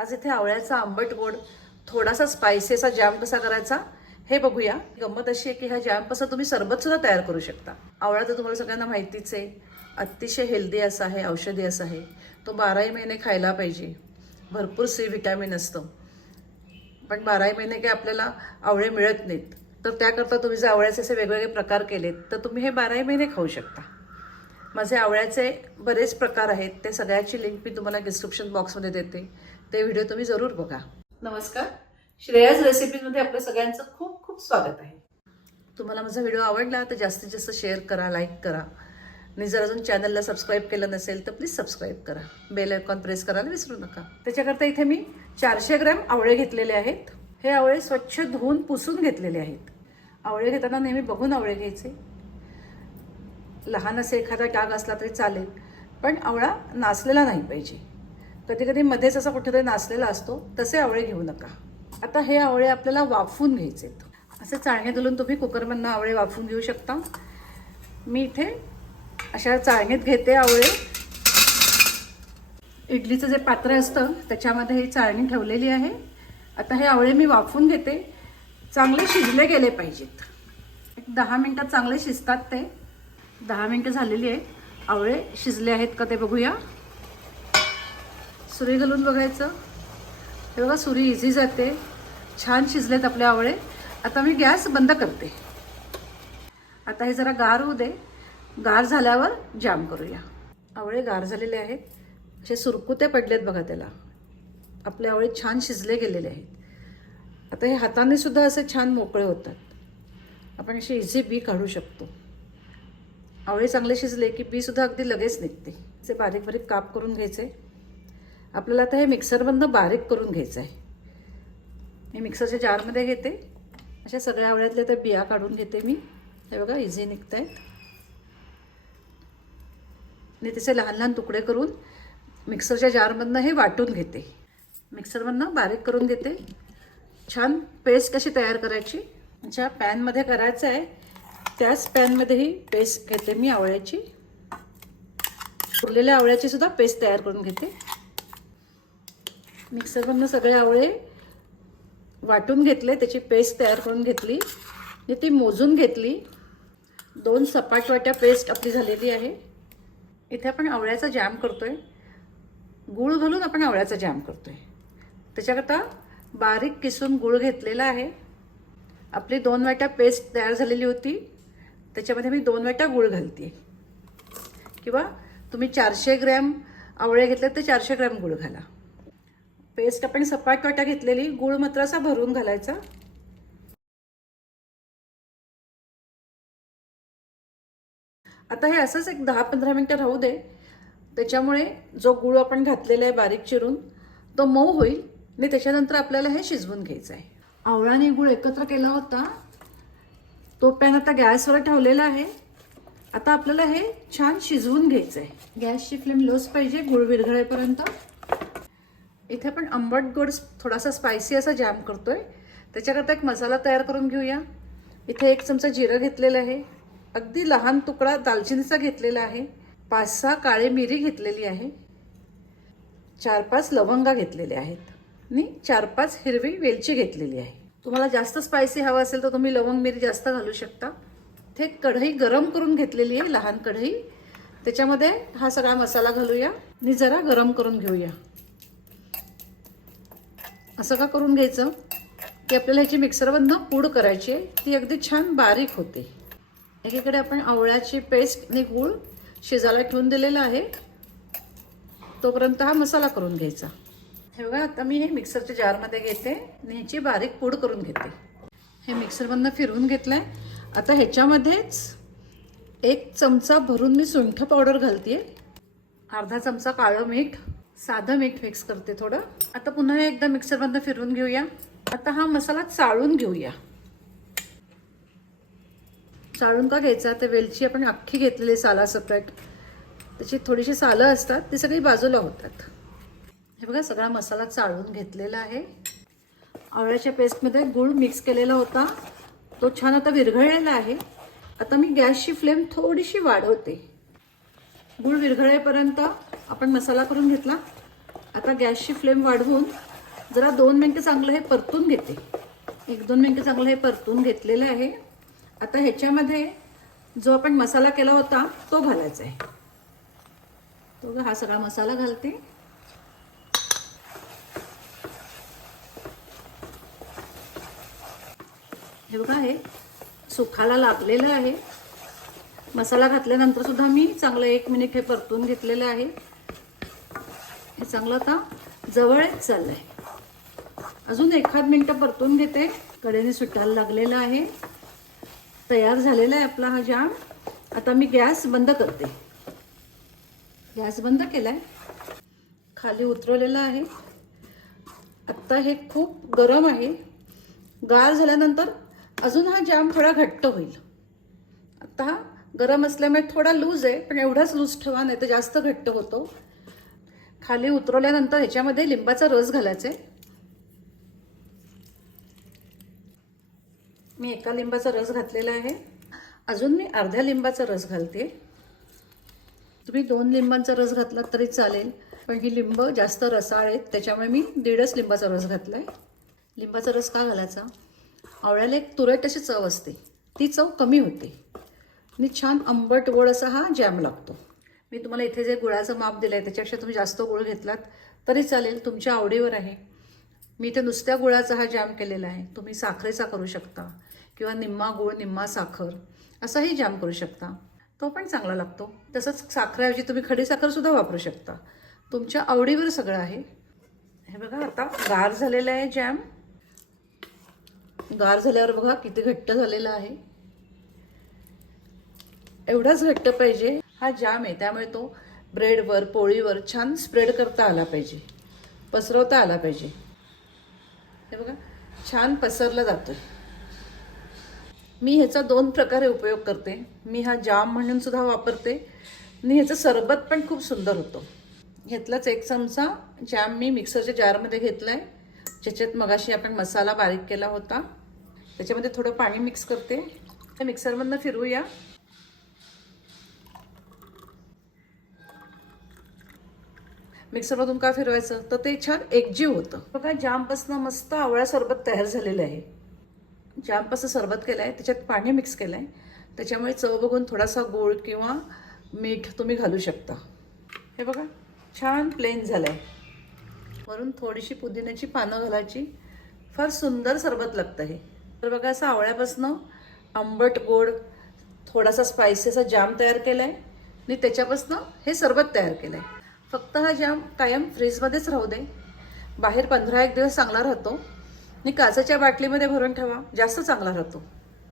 आज इथे आवळ्याचा आंबट गोड थोडासा स्पायसेचा जॅम कसा करायचा हे बघूया. गंमत अशी आहे की हा जॅमपासून तुम्ही सरबत सुद्धा तयार करू शकता. आवळा तर तुम्हाला सगळ्यांना माहितीच आहे. अतिशय हेल्दी असा आहे औषधी असा आहे. तो बाराही महिने खायला पाहिजे. भरपूर सी व्हिटॅमिन असतं. पण बाराही महिने काही आपल्याला आवळे मिळत नाहीत. तर त्याकरता तुम्ही जर आवळ्याचे असे वेगवेगळे प्रकार केलेत तर तुम्ही हे बाराही महिने खाऊ शकता. माझे आवळ्याचे बरेच प्रकार आहेत. ते सगळ्याची लिंक मी तुम्हाला डिस्क्रिप्शन बॉक्समध्ये देते. ते व्हिडिओ तुम्ही जरूर बघा. नमस्कार. श्रेयाज रेसिपीजमध्ये आपलं सगळ्यांचं खूप खूप स्वागत आहे. तुम्हाला माझा व्हिडिओ आवडला तर जास्तीत जास्त शेअर करा लाईक करा. आणि जर अजून चॅनलला सबस्क्राईब केलं नसेल तर प्लीज सबस्क्राईब करा. बेल आयकॉन प्रेस करायला विसरू नका. त्याच्याकरता इथे मी चारशे ग्रॅम आवळे घेतलेले आहेत. हे आवळे स्वच्छ धुवून पुसून घेतलेले आहेत. आवळे घेताना नेहमी बघून आवळे घ्यायचे. लहान असे एखादा टाग असला तरी चालेल पण आवळा नासलेला नाही पाहिजे. कधी कधी मध्येच असा कुठेतरी नाचलेला असतो तसे आवळे घेऊ नका. आता हे आवळे आपल्याला वाफवून घ्यायचे आहेत. असे चाळणे घालून तुम्ही कुकरमधनं आवळे वाफवून घेऊ शकता. मी इथे अशा चाळणीत घेते आवळे. इडलीचं जे पात्र असतं त्याच्यामध्ये ही चाळणी ठेवलेली आहे. आता हे आवळे मी वाफवून घेते. चांगले शिजले गेले पाहिजेत. एक दहा मिनटात चांगले शिजतात ते. दहा मिनटं झालेली आहेत. आवळे शिजले आहेत का ते बघूया. सुरी घालून बघायचं. हे बघा सुरी इझी जाते. छान शिजलेत आपले आवळे. आता मी गॅस बंद करते. आता हे जरा गार होऊ दे. गार झाल्यावर जाम करूया. आवळे गार झालेले आहेत. असे सुरकुते पडलेत बघा त्याला. आपले आवळे छान शिजले गेलेले आहेत. आता हे हाताने सुद्धा असे छान मोकळे होतात. आपण असे इझी बी काढू शकतो. आवळे चांगले शिजले की बीसुद्धा अगदी लगेच निघते. असे बारीक बारीक काप करून घ्यायचे. आपल्याला आता हे मिक्सरमधनं बारीक करून घ्यायचं आहे मी मिक्सरच्या जारमध्ये घेते. अशा सगळ्या आवळ्यातल्या त्या बिया काढून घेते मी. हे बघा इझी निघत आहेत आणि त्याचे लहान लहान तुकडे करून मिक्सरच्या जारमधनं हे वाटून घेते. मिक्सरमधनं बारीक करून घेते. छान पेस्ट कशी तयार करायची? ज्या पॅनमध्ये करायचं आहे त्याच पॅनमध्ये ही पेस्ट घेते मी आवळ्याची. उरलेल्या आवळ्याची सुद्धा पेस्ट तयार करून घेते. मिक्सरमधनं सगळे आवळे वाटून घेतले त्याची पेस्ट तयार करून घेतली. आणि ती मोजून घेतली. दोन सपाट वाट्या पेस्ट आपली झालेली आहे. इथे आपण आवळ्याचा जॅम आहे गूळ घालून आपण आवळ्याचा जॅम आहे त्याच्याकरता बारीक किसून गूळ घेतलेला आहे. आपली दोन वाट्या पेस्ट तयार झालेली होती. त्याच्यामध्ये मी दोन वाट्या गूळ घालते किंवा तुम्ही चारशे ग्रॅम आवळे घेतले तर चारशे ग्रॅम गूळ घाला. पेस्ट आपण सपाट वाट्या घेतलेली गूळ मात्र असा भरून घालायचा. आता हे असंच एक दहा पंधरा मिनटं राहू दे. त्याच्यामुळे जो गूळ आपण घातलेला आहे बारीक चिरून तो मऊ होईल आणि त्याच्यानंतर आपल्याला हे शिजवून घ्यायचं आहे. आवळाने गूळ एकत्र केला होता. तो पॅन आता गॅसवर ठेवलेला आहे. आता आपल्याला हे छान शिजवून घ्यायचं आहे. गॅसची फ्लेम लोच पाहिजे गूळ विरघळेपर्यंत. इथे आपण आंबट गोड थोडासा स्पायसी असा जॅम आहे त्याच्याकरता एक मसाला तयार करून घेऊया. इथे एक चमचा जिरं घेतलेलं आहे. अगदी लहान तुकडा दालचिनीचा घेतलेला आहे. पाच सहा काळी मिरी घेतलेली आहे. चार पाच लवंगा घेतलेल्या आहेत. आणि चार पाच हिरवी वेलची घेतलेली आहे. तुम्हाला जास्त स्पायसी हवं असेल तर तुम्ही लवंग मिरी जास्त घालू शकता. ते कढई गरम करून घेतलेली आहे लहान कढई. त्याच्यामध्ये हा सगळा मसाला घालूया. आणि जरा गरम करून घेऊया. असं का करून घ्यायचं? की आपल्याला ह्याची मिक्सरमधनं पूड करायची आहे ती अगदी छान बारीक होते. एकीकडे आपण आवळ्याची पेस्ट आणि गूळ शिजायला ठेवून दिलेला आहे. तोपर्यंत हा मसाला करून घ्यायचा. हे बघा आता मी हे मिक्सरच्या जारमध्ये घेते आणि ह्याची बारीक पूड करून घेते. हे मिक्सरमधनं फिरवून घेतलं आहे आता ह्याच्यामध्येच एक चमचा भरून मी सुंठ पावडर घालते अर्धा चमचा काळं मीठ साधं मीठ मिक्स करते थोडं. आता पुन्हा एकदा मिक्सरमधनं फिरवून घेऊया. आता हा मसाला चाळून घेऊया. चाळून का घ्यायचा? ते वेलची आपण अख्खी घेतलेली सालासकट त्याची थोडीशी सालं असतात ती सगळी बाजूला होतात. हे बघा सगळा मसाला चाळून घेतलेला आहे. आवळ्याच्या पेस्टमध्ये गूळ मिक्स केलेला होता. तो छान आता विरघळलेला आहे. आता मी गॅसची फ्लेम थोडीशी वाढवते. गूळ विरघळेपर्यंत आपण मसाला करून घेतला. आता गॅसची फ्लेम वाढवून जरा दोन मिनटं चांगलं हे परतून घेते. एक दोन मिनटं चांगलं हे परतून घेतलेलं आहे. आता ह्याच्यामध्ये जो आपण मसाला केला होता तो घालायचा आहे. तो हा सगळा मसाला घालते. हे बघा हे सुखाला लागलेलं आहे. मसाला घातल्यानंतर सुद्धा मी चांगलं एक मिनिट हे परतून घेतलेलं आहे. हे चांगलं आता जवळच चाललंय. अजून एखाद मिनटं परतून घेते. कडेने सुटायला लागलेलं आहे. तयार झालेला आहे आपला हा जाम. आता मी गॅस बंद करते. गॅस बंद केलाय. खाली उतरवलेला आहे. आत्ता हे खूप गरम आहे. गार झाल्यानंतर अजून हा जाम थोडा घट्ट होईल. आता हा गरम असल्यामुळे थोडा लूज आहे पण एवढाच लूज ठेवा नाही तर जास्त घट्ट होतो. खाली उतरवल्यानंतर ह्याच्यामध्ये लिंबाचा रस घालायचा. आहे मी एका लिंबाचा रस घातलेला आहे. अजून मी अर्ध्या लिंबाचा रस घालते. तुम्ही दोन लिंबांचा रस घातलात तरी चालेल. पण ही लिंब जास्त रसाळ आहेत त्याच्यामुळे मी दीडच लिंबाचा रस घातला आहे लिंबाचा रस का घालायचा? आवळ्याला एक तुरट अशी चव असते. ती चव कमी होते. आणि छान आंबट गोड असा हा जॅम लागतो. मी तुम्हाला इथे जे गुळाचं माप दिलं आहे त्याच्यापेक्षा तुम्ही जास्त गुळ घेतलात तरी चालेल तुमच्या आवडीवर आहे. मी इथे नुसत्या गुळाचा हा जॅम केलेला आहे. तुम्ही साखरेचा करू शकता किंवा निम्मा गुळ निम्मा साखर असाही जॅम करू शकता. तो पण चांगला लागतो. तसंच साखरेऐवजी तुम्ही खडी साखरसुद्धा वापरू शकता. तुमच्या आवडीवर सगळं आहे. हे बघा आता गार झालेलं आहे जॅम गार झाल्यावर बघा किती घट्ट झालेलं आहे. एवढाच घट्ट पाहिजे. हा जाम आहे. त्यामुळे तो ब्रेडवर पोळीवर छान स्प्रेड करता आला पाहिजे. पसरवता आला पाहिजे. हे बघा छान पसरला जातो मी ह्याचा दोन प्रकारे उपयोग करते. मी हा जाम म्हणून सुद्धा वापरते. आणि ह्याचं सरबत पण खूप सुंदर होतो. ह्यातलाच एक चमचा जॅम मी मिक्सरच्या जारमध्ये घेतला आहे ज्याच्यात मगाशी आपण मसाला बारीक केला होता. त्याच्यामध्ये थोडं पाणी मिक्स करते. त्या मिक्सरमधनं फिरूया मिक्सरमधून का फिरवायचं? तर ते छान एकजीव होतं. बघा जामपासनं मस्त आवळा सरबत तयार झालेलं आहे. जामपासून सरबत केलं आहे त्याच्यात पाणी मिक्स केलं आहे त्याच्यामुळे चव बघून थोडासा गोड किंवा मीठ तुम्ही घालू शकता. हे बघा छान प्लेन झालं आहे वरून थोडीशी पुदिन्याची पानं घालायची. फार सुंदर सरबत लागतं हे. तर बघा असं आवळ्यापासनं आंबट गोड थोडासा स्पायसी असा जाम तयार केला आहे आणि त्याच्यापासनं हे सरबत तयार केलं आहे फक्त हा जाम कायम फ्रीजमध्येच राहू दे. बाहेर पंधरा एक दिवस चांगला राहतो. आणि काचेच्या बाटलीमध्ये भरून ठेवा. जास्त चांगला राहतो.